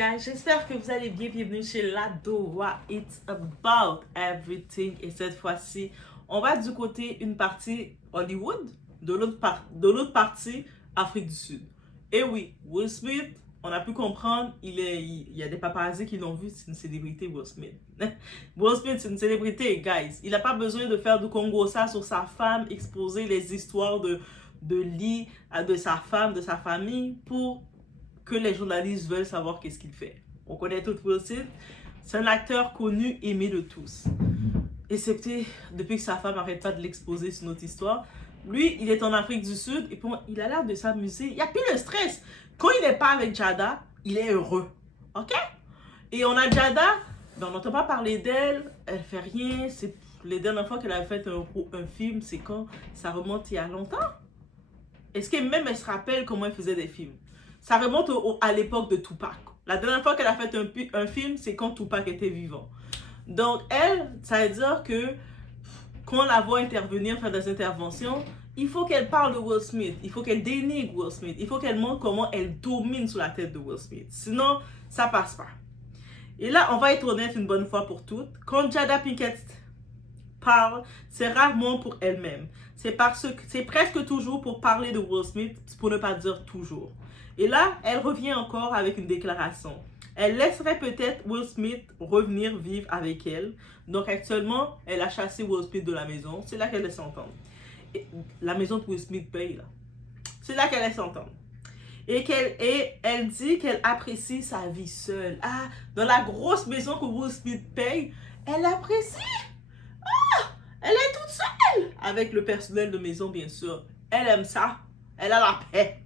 Guys, j'espère que vous allez bien. Bienvenue chez Ladowa. It's about everything. Et cette fois-ci, on va du côté une partie Hollywood, de l'autre partie Afrique du Sud. Et oui, Will Smith, on a pu comprendre, il y a des paparazzis qui l'ont vu, c'est une célébrité, Will Smith. Will Smith, c'est une célébrité, guys. Il n'a pas besoin de faire du Congo ça sur sa femme, exposer les histoires de lit de sa femme, de sa famille, pour que les journalistes veulent savoir qu'est-ce qu'il fait. On connaît tout Will Smith. C'est un acteur connu, aimé de tous. Excepté depuis que sa femme n'arrête pas de l'exposer sur notre histoire. Lui, il est en Afrique du Sud et puis il a l'air de s'amuser. Il n'y a plus de stress. Quand il n'est pas avec Jada, il est heureux. OK? Et on a Jada, ben on n'entend pas parler d'elle. Elle fait rien. C'est les dernières fois qu'elle a fait un film, c'est quand ça remonte il y a longtemps. Est-ce que même elle se rappelle comment elle faisait des films? Ça remonte à l'époque de Tupac. La dernière fois qu'elle a fait un film, c'est quand Tupac était vivant. Donc, elle, ça veut dire que quand on la voit intervenir, faire des interventions, il faut qu'elle parle de Will Smith. Il faut qu'elle dénigre Will Smith. Il faut qu'elle montre comment elle domine sous la tête de Will Smith. Sinon, ça passe pas. Et là, on va être honnête une bonne fois pour toutes. Quand Jada Pinkett parle, c'est rarement pour elle-même. C'est presque toujours pour parler de Will Smith, pour ne pas dire toujours. Et là, elle revient encore avec une déclaration. Elle laisserait peut-être Will Smith revenir vivre avec elle. Donc actuellement, elle a chassé Will Smith de la maison. C'est là qu'elle laisse entendre. Et la maison de Will Smith paye là. C'est là qu'elle laisse entendre. Et elle dit qu'elle apprécie sa vie seule. Ah, dans la grosse maison que Will Smith paye, elle apprécie. Elle est toute seule. Avec le personnel de maison, bien sûr. Elle aime ça. Elle a la paix.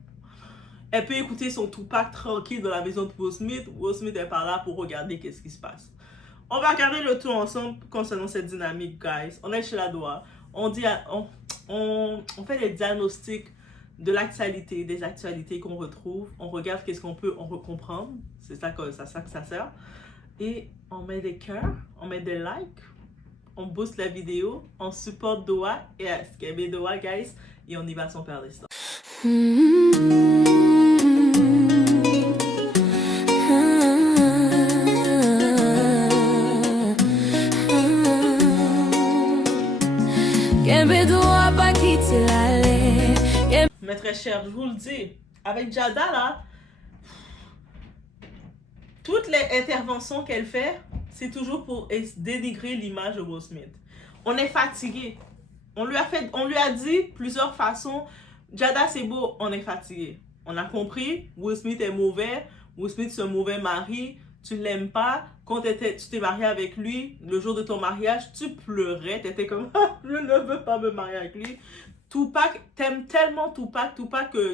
Elle peut écouter son Tupac tranquille dans la maison de Will Smith. Will Smith est pas là pour regarder qu'est-ce qui se passe. On va regarder le tout ensemble concernant cette dynamique, guys. On est chez Ladowa. On fait des diagnostics de l'actualité, des actualités qu'on retrouve. On regarde qu'est-ce qu'on peut en comprendre. C'est ça que ça sert. Et on met des cœurs, on met des likes. On booste la vidéo, on supporte Doa et SKB Doa, guys, et on y va sans perdre de temps. Mais très cher, je vous le dis, avec Jada là, toutes les interventions qu'elle fait, c'est toujours pour dénigrer l'image de Will Smith. On est fatigué. On lui a dit plusieurs façons, Jada c'est beau, on est fatigué. On a compris, Will Smith est mauvais, Will Smith c'est un mauvais mari, tu ne l'aimes pas. Quand tu t'es marié avec lui, le jour de ton mariage, tu pleurais, tu étais comme je ne veux pas me marier avec lui. Tupac, t'aimes tellement Tupac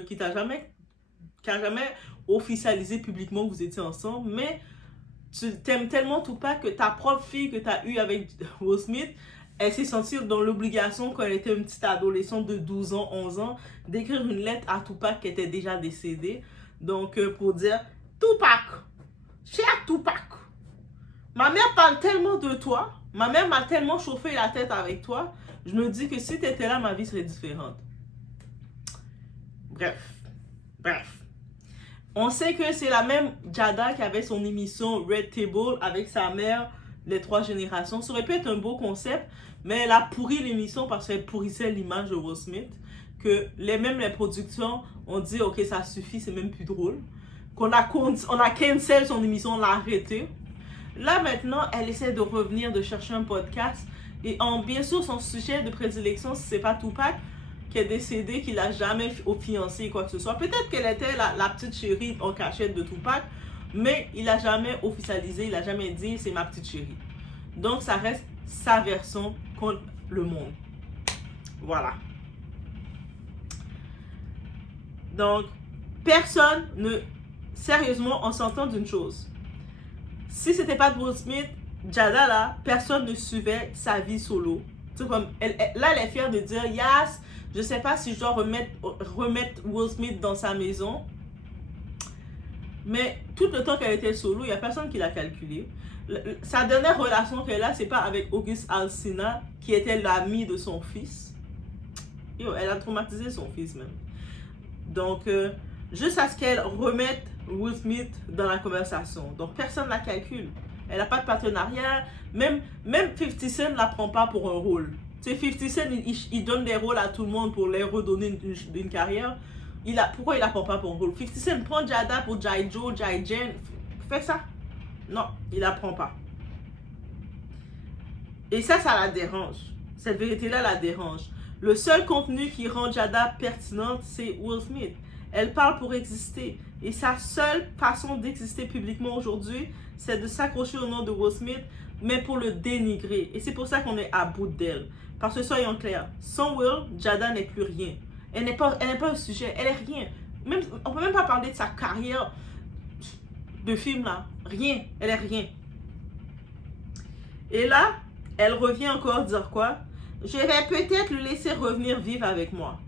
qui n'a jamais officialisé publiquement que vous étiez ensemble, mais tu t'aimes tellement Tupac que ta propre fille que tu as eue avec Will Smith, elle s'est sentie dans l'obligation, quand elle était une petite adolescente de 12 ans, 11 ans, d'écrire une lettre à Tupac qui était déjà décédé. Donc, pour dire, Tupac, cher Tupac, ma mère parle tellement de toi, ma mère m'a tellement chauffé la tête avec toi, je me dis que si tu étais là, ma vie serait différente. Bref. On sait que c'est la même Jada qui avait son émission Red Table avec sa mère, les 3 générations. Ça aurait pu être un beau concept, mais elle a pourri l'émission parce qu'elle pourrissait l'image de Will Smith. Que même les productions ont dit ok, ça suffit, c'est même plus drôle. On a cancel son émission, on l'a arrêté. Là maintenant, elle essaie de revenir, de chercher un podcast. Et bien sûr, son sujet de prédilection, si c'est pas Tupac qui est décédé, qu'il n'a jamais fiancé quoi que ce soit. Peut-être qu'elle était la petite chérie en cachette de Tupac, mais il n'a jamais officialisé, il n'a jamais dit c'est ma petite chérie. Donc ça reste sa version contre le monde. Voilà. Donc, personne ne... Sérieusement, on s'entend d'une chose. Si c'était pas de Will Smith, Jada là, personne ne suivait sa vie solo. Tu sais, comme, là, elle est fière de dire, yes, je sais pas si je dois remettre Will Smith dans sa maison. Mais tout le temps qu'elle était solo, il n'y a personne qui l'a calculé. Sa dernière relation qu'elle a, c'est pas avec August Alsina, qui était l'ami de son fils. Elle a traumatisé son fils même. Donc, juste à ce qu'elle remette Will Smith dans la conversation. Donc personne ne la calcule. Elle n'a pas de partenariat. Même 50 Cent ne la prend pas pour un rôle. Tu sais, 50 Cent, il donne des rôles à tout le monde pour leur redonner une carrière. Pourquoi il ne la prend pas pour un rôle? 50 Cent prend Jada pour Jai Joe, Jai Jen. Fait ça? Non, il ne la prend pas. Et ça la dérange. Cette vérité-là la dérange. Le seul contenu qui rend Jada pertinente, c'est Will Smith. Elle parle pour exister. Et sa seule façon d'exister publiquement aujourd'hui, c'est de s'accrocher au nom de Will Smith, mais pour le dénigrer. Et c'est pour ça qu'on est à bout d'elle. Parce que soyons clairs, sans Will, Jada n'est plus rien. Elle n'est pas un sujet, elle est rien. Même, on ne peut même pas parler de sa carrière de film là. Rien, elle est rien. Et là, elle revient encore dire quoi? Je vais peut-être le laisser revenir vivre avec moi.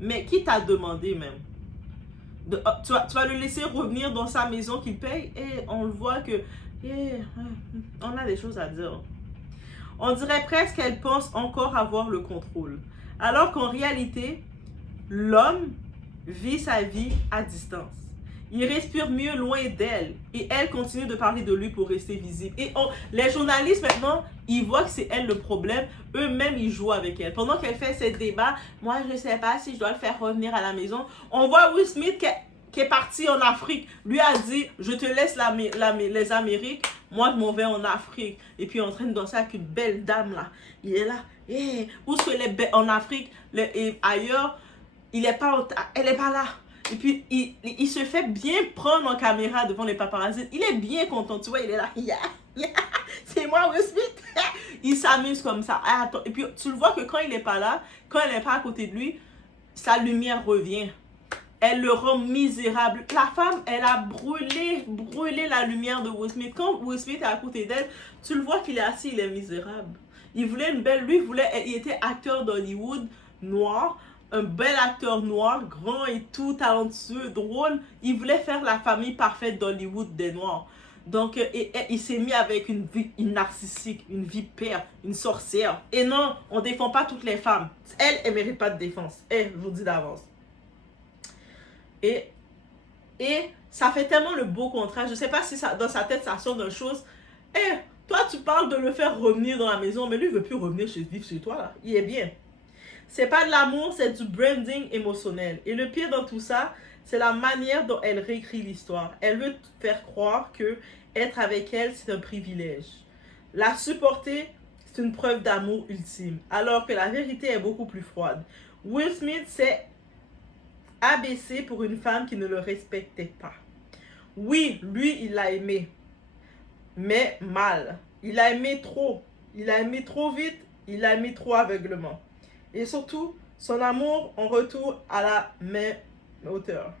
Mais qui t'a demandé même? Tu vas le laisser revenir dans sa maison qu'il paye et on le voit que on a des choses à dire. On dirait presque qu'elle pense encore avoir le contrôle. Alors qu'en réalité, l'homme vit sa vie à distance. Il respire mieux loin d'elle et elle continue de parler de lui pour rester visible. Et les journalistes maintenant, ils voient que c'est elle le problème. Eux-mêmes, ils jouent avec elle. Pendant qu'elle fait ses débats, moi je ne sais pas si je dois le faire revenir à la maison. On voit Will Smith qui est parti en Afrique. Lui a dit, je te laisse les Amériques, moi je m'en vais en Afrique. Et puis en train de danser avec une belle dame là. Il est là. Où est-ce qu'elle est en Afrique et ailleurs, elle n'est pas là. Et puis, il se fait bien prendre en caméra devant les paparazzi. Il est bien content, tu vois, il est là. C'est moi, Will Smith. Il s'amuse comme ça. Et puis, tu le vois que quand il n'est pas là, quand elle n'est pas à côté de lui, sa lumière revient. Elle le rend misérable. La femme, elle a brûlé la lumière de Will Smith. Quand Will Smith est à côté d'elle, tu le vois qu'il est assis, il est misérable. Il voulait une belle... il était acteur d'Hollywood, noir. Un bel acteur noir, grand et tout, talentueux, drôle. Il voulait faire la famille parfaite d'Hollywood des Noirs. Donc, il s'est mis avec une narcissique, une vipère, une sorcière. Et non, on ne défend pas toutes les femmes. Elle ne mérite pas de défense. Je vous dis d'avance. Et ça fait tellement le beau contraste. Je ne sais pas si dans sa tête, ça sort d'une chose. Toi, tu parles de le faire revenir dans la maison, mais lui, il ne veut plus revenir vivre chez toi. Là. Il est bien. C'est pas de l'amour, c'est du branding émotionnel. Et le pire dans tout ça, c'est la manière dont elle réécrit l'histoire. Elle veut te faire croire que être avec elle, c'est un privilège. La supporter, c'est une preuve d'amour ultime. Alors que la vérité est beaucoup plus froide. Will Smith s'est abaissé pour une femme qui ne le respectait pas. Oui, lui, il l'a aimé. Mais mal. Il a aimé trop. Il a aimé trop vite. Il a aimé trop aveuglement. Et surtout, son amour en retour à la même hauteur.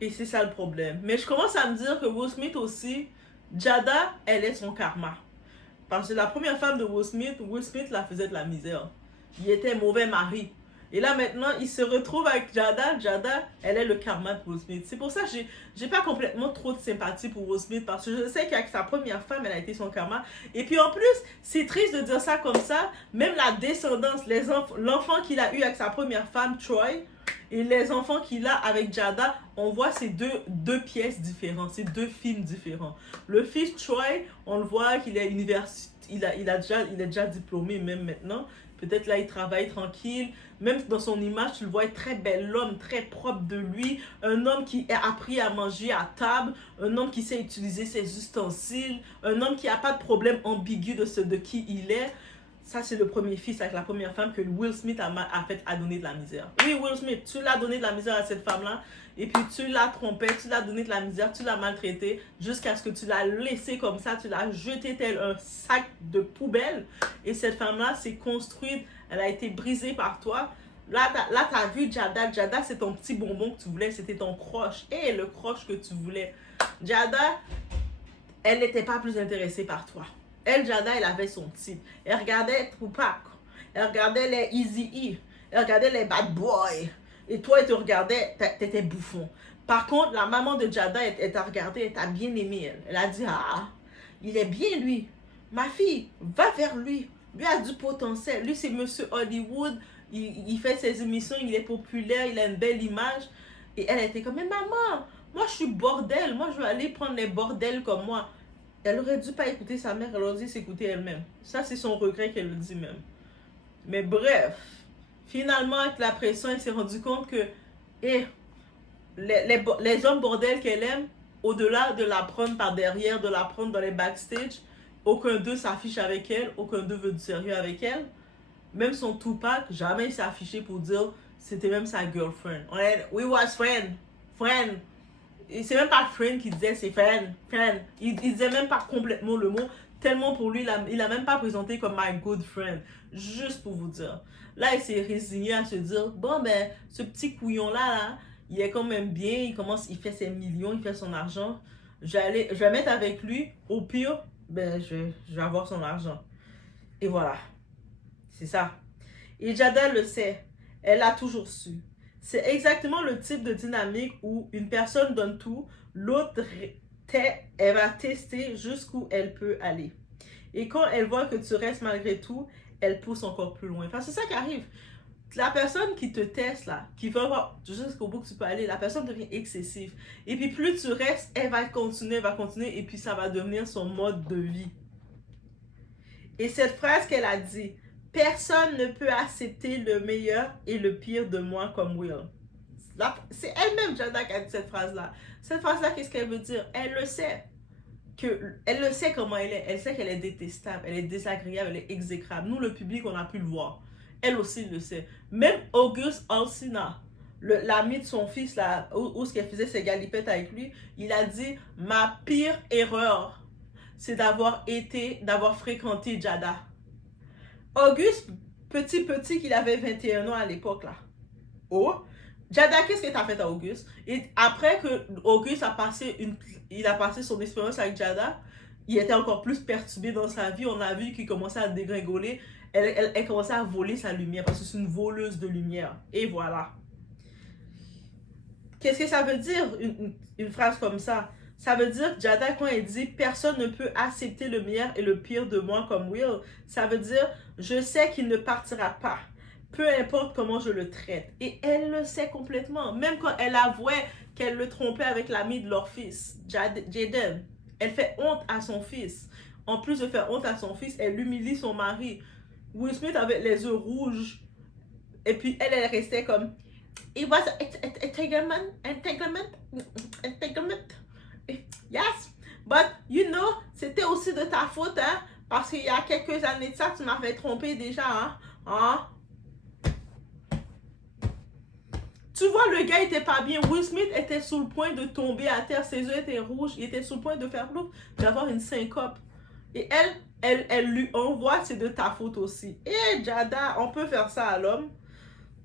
Et c'est ça le problème. Mais je commence à me dire que Will Smith aussi, Jada, elle est son karma. Parce que la première femme de Will Smith la faisait de la misère. Il était mauvais mari. Et là maintenant, il se retrouve avec Jada. Jada, elle est le karma de Will Smith. C'est pour ça que j'ai pas complètement trop de sympathie pour Will Smith. Parce que je sais qu'avec sa première femme, elle a été son karma. Et puis en plus, c'est triste de dire ça comme ça. Même la descendance, l'enfant qu'il a eu avec sa première femme, Troy, et les enfants qu'il a avec Jada, on voit ces deux pièces différentes, ces deux films différents. Le fils Troy, on le voit qu'il est il est déjà diplômé même maintenant. Peut-être là, il travaille tranquille. Même dans son image, tu le vois, très bel homme, très propre de lui. Un homme qui a appris à manger à table. Un homme qui sait utiliser ses ustensiles. Un homme qui n'a pas de problème ambigu de qui il est. Ça, c'est le premier fils avec la première femme que Will Smith a fait à donner de la misère. Oui, Will Smith, tu l'as donné de la misère à cette femme-là. Et puis, tu l'as trompée, tu l'as donné de la misère, tu l'as maltraitée. Jusqu'à ce que tu l'as laissée comme ça, tu l'as jetée tel un sac de poubelle. Et cette femme-là s'est construite, elle a été brisée par toi. Là, tu as vu Jada. Jada, c'est ton petit bonbon que tu voulais, c'était ton croche. Et le croche que tu voulais. Jada, elle n'était pas plus intéressée par toi. Elle, Jada, elle avait son type. Elle regardait Tupac. Elle regardait les Eazy-E. Elle regardait les Bad Boys. Et toi, elle te regardait, t'étais bouffon. Par contre, la maman de Jada, elle t'a regardé, elle t'a bien aimé, elle. Elle a dit, il est bien, lui. Ma fille, va vers lui. Lui a du potentiel. Lui, c'est Monsieur Hollywood. Il fait ses émissions, il est populaire, il a une belle image. Et elle était comme, mais maman, moi je suis bordel, moi je veux aller prendre les bordels comme moi. Elle aurait dû pas écouter sa mère, elle aurait dû s'écouter elle-même. Ça, c'est son regret qu'elle le dit même. Mais bref, finalement, avec la pression, elle s'est rendue compte que eh, les hommes bordels qu'elle aime, au-delà de la prendre par derrière, de la prendre dans les backstage, aucun d'eux s'affiche avec elle, aucun d'eux veut du sérieux avec elle. Même son Tupac, jamais il s'est affiché pour dire c'était même sa girlfriend. We was friend, friend. Et c'est même pas friend qui disait, c'est friend, friend. Il disait même pas complètement le mot, tellement pour lui, il a même pas présenté comme my good friend. Juste pour vous dire. Là, il s'est résigné à se dire, bon ben, ce petit couillon-là, il est quand même bien, il fait ses millions, il fait son argent. Je vais mettre avec lui, au pire, ben, je vais avoir son argent. Et voilà. C'est ça. Et Jada le sait. Elle l'a toujours su. C'est exactement le type de dynamique où une personne donne tout, l'autre, elle va tester jusqu'où elle peut aller. Et quand elle voit que tu restes malgré tout, elle pousse encore plus loin. Enfin, c'est ça qui arrive. La personne qui te teste, là, qui va voir jusqu'au bout que tu peux aller, la personne devient excessive. Et puis plus tu restes, elle va continuer, et puis ça va devenir son mode de vie. Et cette phrase qu'elle a dit, personne ne peut accepter le meilleur et le pire de moi comme Will. C'est elle-même, Jada, qui a dit cette phrase-là. Cette phrase-là, qu'est-ce qu'elle veut dire? Elle le sait. Elle le sait comment elle est. Elle sait qu'elle est détestable, elle est désagréable, elle est exécrable. Nous, le public, on a pu le voir. Elle aussi le sait. Même August Alsina, l'ami de son fils, là, où ce qu'elle faisait ses galipettes avec lui, il a dit, ma pire erreur, c'est d'avoir fréquenté Jada. Auguste, petit, qu'il avait 21 ans à l'époque, là. Oh, Jada, qu'est-ce que t'as fait à Auguste? Et après que Auguste il a passé son expérience avec Jada, il était encore plus perturbé dans sa vie. On a vu qu'il commençait à dégringoler. Elle commençait à voler sa lumière parce que c'est une voleuse de lumière. Et voilà. Qu'est-ce que ça veut dire, une phrase comme ça? Ça veut dire, Jada, quand elle dit « Personne ne peut accepter le meilleur et le pire de moi comme Will », ça veut dire « Je sais qu'il ne partira pas, peu importe comment je le traite. » Et elle le sait complètement. Même quand elle avouait qu'elle le trompait avec l'ami de leur fils, Jaden, elle fait honte à son fils. En plus de faire honte à son fils, elle humilie son mari. Will Smith avait les yeux rouges. Et puis elle restait comme... It was entanglement. Yes, but you know, c'était aussi de ta faute, hein, parce qu'il y a quelques années de ça, tu m'avais trompé déjà, hein. Tu vois, le gars était pas bien. Will Smith était sur le point de tomber à terre, ses yeux étaient rouges, il était sur le point de faire l'autre, d'avoir une syncope. Et elle lui envoie, c'est de ta faute aussi. Et Jada, on peut faire ça à l'homme.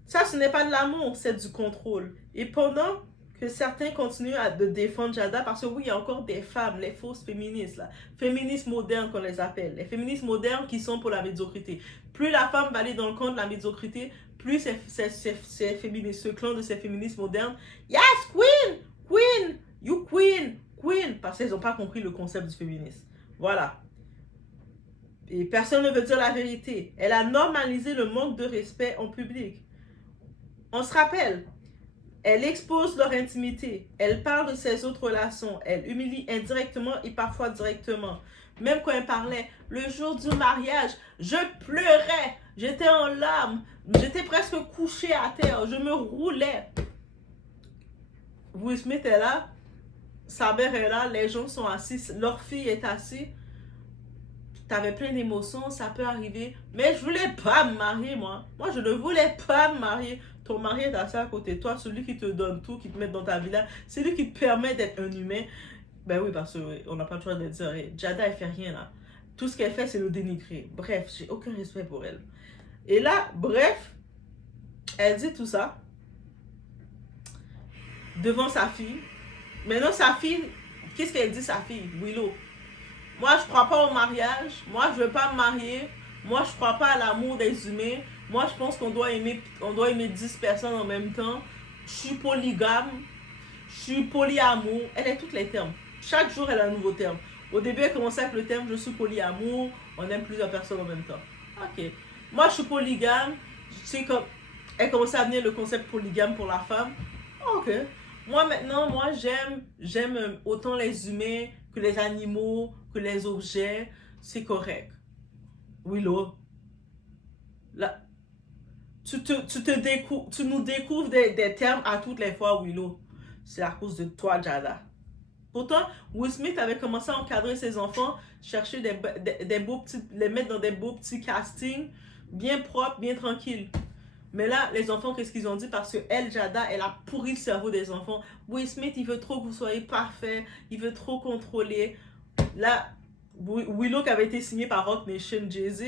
Ça, ce n'est pas de l'amour, c'est du contrôle. Et pendant que certains continuent de défendre Jada, parce que oui, il y a encore des femmes, les fausses féministes, là, féministes modernes qu'on les appelle, les féministes modernes qui sont pour la médiocrité. Plus la femme va aller dans le camp de la médiocrité, plus ces féministes, ce clan de ces féministes modernes, yes, queen, queen, you queen, queen, parce qu'ils n'ont pas compris le concept du féminisme. Voilà. Et personne ne veut dire la vérité. Elle a normalisé le manque de respect en public. On se rappelle, elle expose leur intimité, elle parle de ses autres relations, elle humilie indirectement et parfois directement. Même quand elle parlait, le jour du mariage, je pleurais, j'étais en larmes, j'étais presque couchée à terre, je me roulais. Will Smith est là, sa mère est là, les gens sont assis, leur fille est assise. T'avais plein d'émotions, ça peut arriver. Mais je voulais pas me marier, moi. Moi, je ne voulais pas me marier. Ton mari est assis à côté de toi, celui qui te donne tout, qui te met dans ta vie là. C'est lui qui te permet d'être un humain. Ben oui, parce qu'on n'a pas le choix de dire, Jada, elle fait rien là. Tout ce qu'elle fait, c'est le dénigrer. Bref, j'ai aucun respect pour elle. Et là, bref, elle dit tout ça devant sa fille. Maintenant, sa fille, qu'est-ce qu'elle dit, sa fille, Willow? Moi, je crois pas au mariage. Moi, je veux pas me marier. Moi, je crois pas à l'amour des humains. Moi, je pense qu'on doit aimer 10 personnes en même temps. Je suis polygame. Je suis polyamour. Elle est tous les termes. Chaque jour, elle a un nouveau terme. Au début, elle commençait avec le terme je suis polyamour. On aime plusieurs personnes en même temps. Ok. Moi, je suis polygame. C'est comme... Elle commençait à venir le concept polygame pour la femme. Ok. Moi maintenant, j'aime autant les humains que les animaux, que les objets. C'est correct. Willow, là, tu nous découvres des termes à toutes les fois, Willow. C'est à cause de toi, Jada. Pourtant, Will Smith avait commencé à encadrer ses enfants, chercher des beaux petits, les mettre dans des beaux petits castings, bien propres, bien tranquilles. Mais là, les enfants, qu'est-ce qu'ils ont dit? Parce que elle, Jada, elle a pourri le cerveau des enfants. Will Smith, il veut trop que vous soyez parfait, il veut trop contrôler. Là, Willow qui avait été signé par Roc Nation, Jay-Z,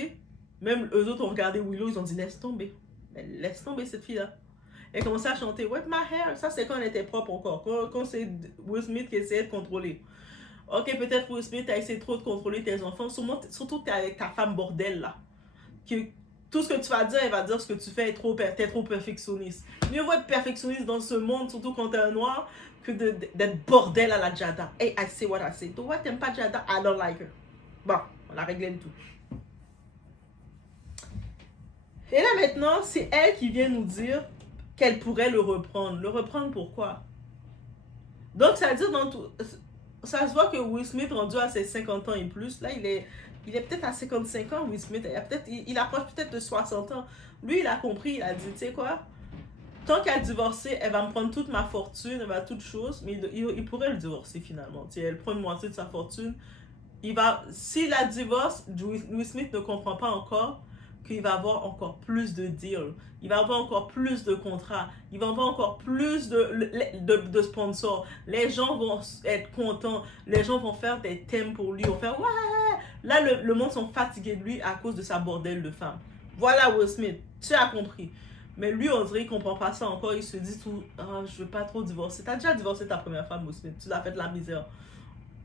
même eux autres ont regardé Willow, ils ont dit laisse tomber. Laisse tomber cette fille-là. Elle commençait à chanter Wet My Hair. Ça, c'est quand elle était propre encore. Quand c'est Will Smith qui essayait de contrôler. Ok, peut-être Will Smith a essayé trop de contrôler tes enfants. Surtout que t'es avec ta femme bordel là. Tout ce que tu vas dire, elle va dire ce que tu fais, t'es trop perfectionniste. Mieux vaut être perfectionniste dans ce monde, surtout quand t'es un noir, que d'être bordel à la Jada. Hey, I say what I say. Toi, t'aimes pas Jada, I don't like her. Bon, on a réglé le tout. Et là maintenant, c'est elle qui vient nous dire qu'elle pourrait le reprendre. Le reprendre pourquoi? Donc ça veut dire dans tout... Ça se voit que Will Smith rendu à ses 50 ans et plus, là il est peut-être à 55 ans, Will Smith, il approche peut-être de 60 ans. Lui il a compris, il a dit, tu sais quoi? Tant qu'elle a divorcé, elle va me prendre toute ma fortune, elle va toute chose, mais il pourrait le divorcer finalement. Tu sais, elle prend une moitié de sa fortune. S'il la divorce, Will Smith ne comprend pas encore qu'il va avoir encore plus de deals, il va avoir encore plus de contrats, il va avoir encore plus de sponsors. Les gens vont être contents, les gens vont faire des thèmes pour lui, vont faire ouais. Là, le monde sont fatigués de lui à cause de sa bordel de femme. Voilà Will Smith, tu as compris. Mais lui, on dirait qu'il comprend pas ça encore. Il se dit tout, oh, je veux pas trop divorcer. T'as déjà divorcé ta première femme, Will Smith. Tu l'as fait de la misère.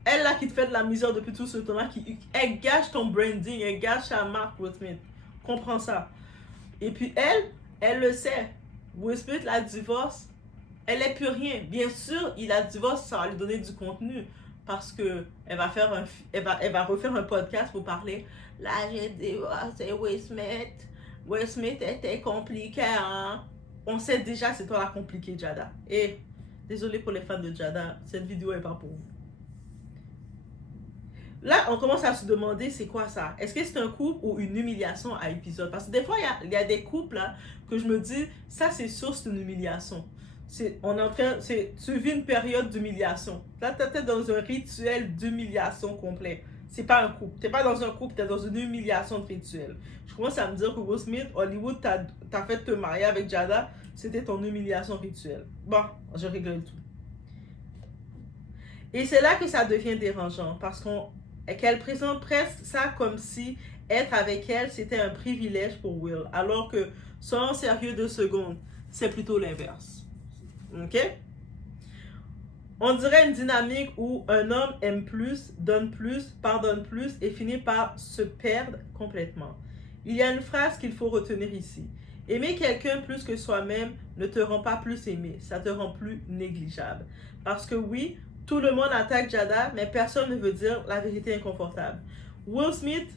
Elle là qui te fait de la misère depuis tout ce temps-là, elle gâche ton branding, elle gâche ta marque, Will Smith. Comprends ça. Et puis elle le sait. Will Smith la divorce, elle n'est plus rien. Bien sûr, il la divorce, ça va lui donner du contenu. Parce que elle va refaire un podcast pour parler. Là, j'ai divorcé Will Smith. Will Smith était compliqué, hein. On sait déjà c'est toi la compliquée, Jada. Et désolé pour les fans de Jada, cette vidéo est pas pour vous. Là, on commence à se demander c'est quoi ça? Est-ce que c'est un couple ou une humiliation à épisode? Parce que des fois, il y a des couples là, que je me dis, ça c'est sûr, c'est une humiliation. Tu vis une période d'humiliation. Là, tu es dans un rituel d'humiliation complet. C'est pas un couple. Tu n'es pas dans un couple, tu es dans une humiliation de rituel. Je commence à me dire que Will Smith, Hollywood, t'as fait te marier avec Jada, c'était ton humiliation rituelle. Bon, je rigole tout. Et c'est là que ça devient dérangeant parce qu'elle présente presque ça comme si être avec elle, c'était un privilège pour Will. Alors que, soyons sérieux 2 secondes, c'est plutôt l'inverse. Ok? On dirait une dynamique où un homme aime plus, donne plus, pardonne plus et finit par se perdre complètement. Il y a une phrase qu'il faut retenir ici. Aimer quelqu'un plus que soi-même ne te rend pas plus aimé, ça te rend plus négligeable. Parce que oui, tout le monde attaque Jada, mais personne ne veut dire la vérité inconfortable. Will Smith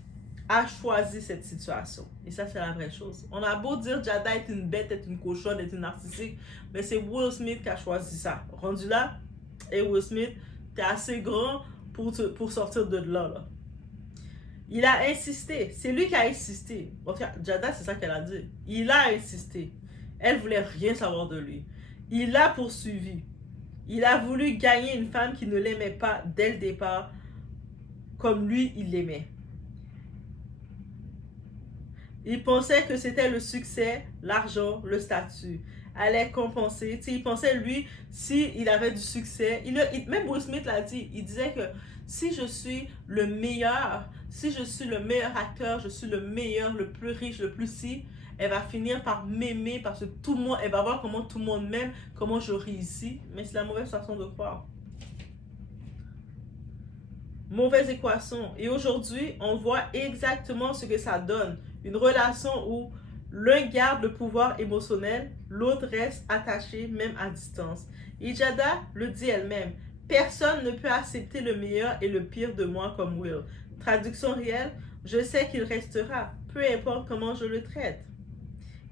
a choisi cette situation. Et ça, c'est la vraie chose. On a beau dire Jada est une bête, est une cochonne, est une narcissique, mais c'est Will Smith qui a choisi ça. Rendu là, et Will Smith, t'es assez grand pour sortir de là. Il a insisté. C'est lui qui a insisté. Jada, c'est ça qu'elle a dit. Il a insisté. Elle voulait rien savoir de lui. Il l'a poursuivi. Il a voulu gagner une femme qui ne l'aimait pas dès le départ, comme lui, il l'aimait. Il pensait que c'était le succès, l'argent, le statut allait compenser. Il pensait, lui, s'il avait du succès, même Will Smith l'a dit, il disait que si je suis le meilleur, si je suis le meilleur acteur, je suis le meilleur, le plus riche, le plus si, elle va finir par m'aimer parce que tout le monde, elle va voir comment tout le monde m'aime, comment je réussis. Mais c'est la mauvaise façon de croire. Mauvaise équation. Et aujourd'hui, on voit exactement ce que ça donne. Une relation où l'un garde le pouvoir émotionnel, l'autre reste attaché, même à distance. Et Jada le dit elle-même. Personne ne peut accepter le meilleur et le pire de moi comme Will. Traduction réelle, je sais qu'il restera, peu importe comment je le traite.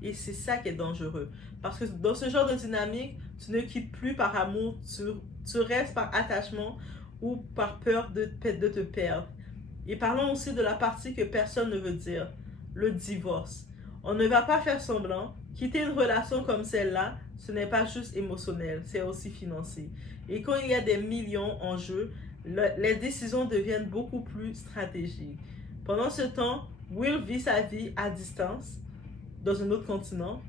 Et c'est ça qui est dangereux. Parce que dans ce genre de dynamique, tu ne quittes plus par amour, tu restes par attachement ou par peur de te perdre. Et parlons aussi de la partie que personne ne veut dire, le divorce. On ne va pas faire semblant. Quitter une relation comme celle-là, ce n'est pas juste émotionnel, c'est aussi financier. Et quand il y a des millions en jeu, les décisions deviennent beaucoup plus stratégiques. Pendant ce temps, Will vit sa vie à distance, dans un autre continent.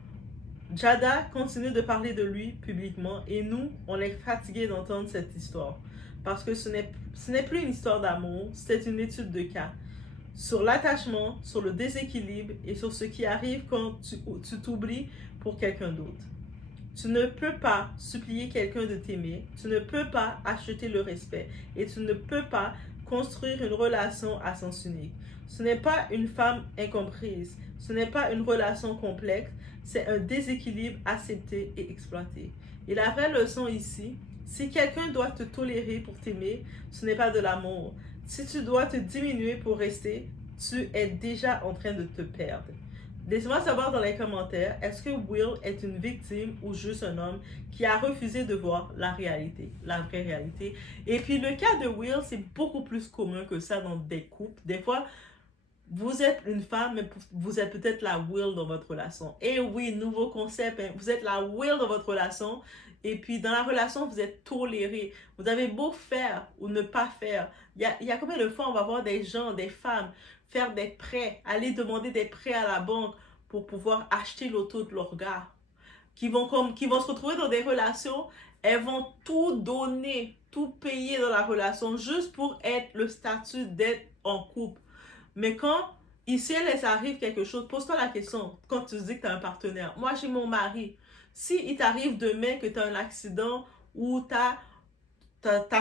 Jada continue de parler de lui publiquement et nous, on est fatigués d'entendre cette histoire. Parce que ce n'est plus une histoire d'amour, c'est une étude de cas. Sur l'attachement, sur le déséquilibre et sur ce qui arrive quand tu t'oublies pour quelqu'un d'autre. Tu ne peux pas supplier quelqu'un de t'aimer, tu ne peux pas acheter le respect et tu ne peux pas construire une relation à sens unique. Ce n'est pas une femme incomprise, ce n'est pas une relation complexe, c'est un déséquilibre accepté et exploité. Et la vraie leçon ici, si quelqu'un doit te tolérer pour t'aimer, ce n'est pas de l'amour. Si tu dois te diminuer pour rester, tu es déjà en train de te perdre. Laissez-moi savoir dans les commentaires, est-ce que Will est une victime ou juste un homme qui a refusé de voir la réalité, la vraie réalité. Et puis le cas de Will, c'est beaucoup plus commun que ça dans des couples. Des fois, vous êtes une femme, mais vous êtes peut-être la Will dans votre relation. Et oui, nouveau concept, hein, vous êtes la Will dans votre relation. Et puis, dans la relation, vous êtes toléré. Vous avez beau faire ou ne pas faire. Il y a combien de fois on va voir des gens, des femmes, faire des prêts, aller demander des prêts à la banque pour pouvoir acheter l'auto de leur gars. Qui vont se retrouver dans des relations, elles vont tout donner, tout payer dans la relation, juste pour être le statut d'être en couple. Mais quand, ici, il arrive quelque chose, pose-toi la question, quand tu dis que tu as un partenaire. Moi, j'ai mon mari. Si il t'arrive demain que tu as un accident ou ta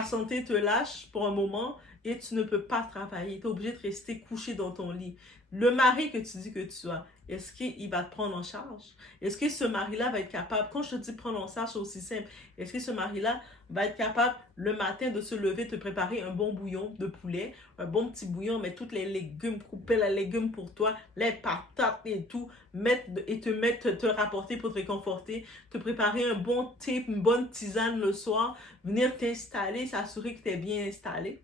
santé te lâche pour un moment et tu ne peux pas travailler, tu es obligé de rester couché dans ton lit. Le mari que tu dis que tu as, est-ce qu'il va te prendre en charge? Est-ce que ce mari-là va être capable, quand je te dis prendre en charge, c'est aussi simple, est-ce que ce mari-là va être capable le matin de se lever, te préparer un bon bouillon de poulet, un bon petit bouillon, mettre tous les légumes, couper les légumes pour toi, les patates et tout, te rapporter pour te réconforter, te préparer un bon thé, une bonne tisane le soir, venir t'installer, s'assurer que tu es bien installé?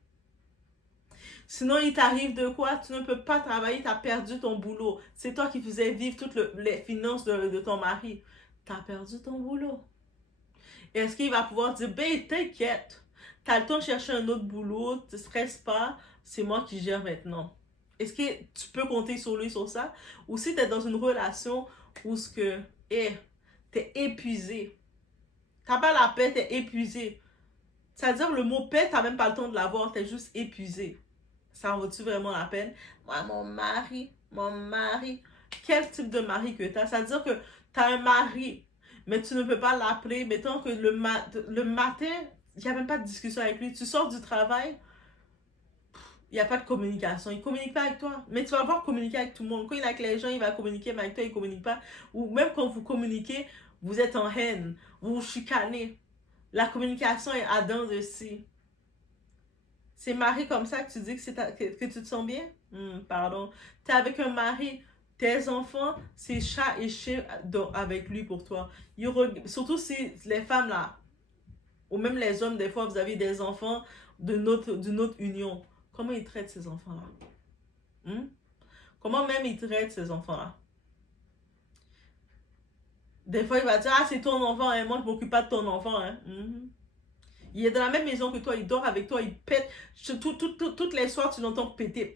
Sinon, il t'arrive de quoi? Tu ne peux pas travailler, tu as perdu ton boulot. C'est toi qui faisais vivre toutes les finances de ton mari. Tu as perdu ton boulot. Est-ce qu'il va pouvoir dire, ben t'inquiète, tu as le temps de chercher un autre boulot, ne te stresse pas, c'est moi qui gère maintenant. Est-ce que tu peux compter sur lui sur ça? Ou si tu es dans une relation où tu es épuisé, tu n'as pas la paix, tu es épuisé. C'est-à-dire le mot paix, tu n'as même pas le temps de l'avoir, tu es juste épuisé. Ça en vaut-tu vraiment la peine? Moi, mon mari. Quel type de mari que tu as? C'est-à-dire que tu as un mari, mais tu ne peux pas l'appeler. Mettons que le matin, il n'y a même pas de discussion avec lui. Tu sors du travail, il n'y a pas de communication. Il ne communique pas avec toi. Mais tu vas voir communiquer avec tout le monde. Quand il est avec les gens, il va communiquer, mais avec toi, il ne communique pas. Ou même quand vous communiquez, vous êtes en haine. Vous vous chicanez. La communication est à dents de scie. C'est mari comme ça que tu dis que tu te sens bien? Pardon. Tu es avec un mari, tes enfants, c'est chat et chien avec lui pour toi. Surtout si les femmes là, ou même les hommes, des fois, vous avez des enfants d'une autre union. Comment ils traitent ces enfants-là? Comment même ils traitent ces enfants-là? Des fois, il va dire, ah, c'est ton enfant, hein, moi, je ne m'occupe pas de ton enfant. Hein. Il est dans la même maison que toi, il dort avec toi, il pète. Toutes les soirs, tu l'entends péter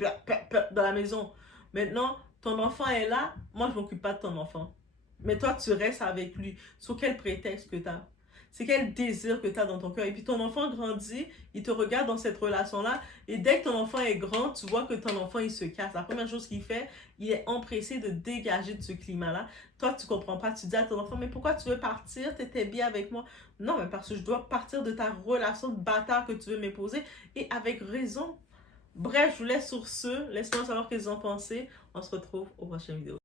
dans la maison. Maintenant, ton enfant est là, moi, je ne m'occupe pas de ton enfant. Mais toi, tu restes avec lui. Sur quel prétexte que tu as? C'est quel désir que tu as dans ton cœur? Et puis ton enfant grandit, il te regarde dans cette relation-là. Et dès que ton enfant est grand, tu vois que ton enfant, il se casse. La première chose qu'il fait, il est empressé de dégager de ce climat-là. Toi, tu ne comprends pas. Tu dis à ton enfant, mais pourquoi tu veux partir? Tu étais bien avec moi. Non, mais parce que je dois partir de ta relation de bâtard que tu veux m'imposer. Et avec raison. Bref, je vous laisse sur ce. Laisse-moi savoir ce que vous en pensez. On se retrouve aux prochaines vidéos.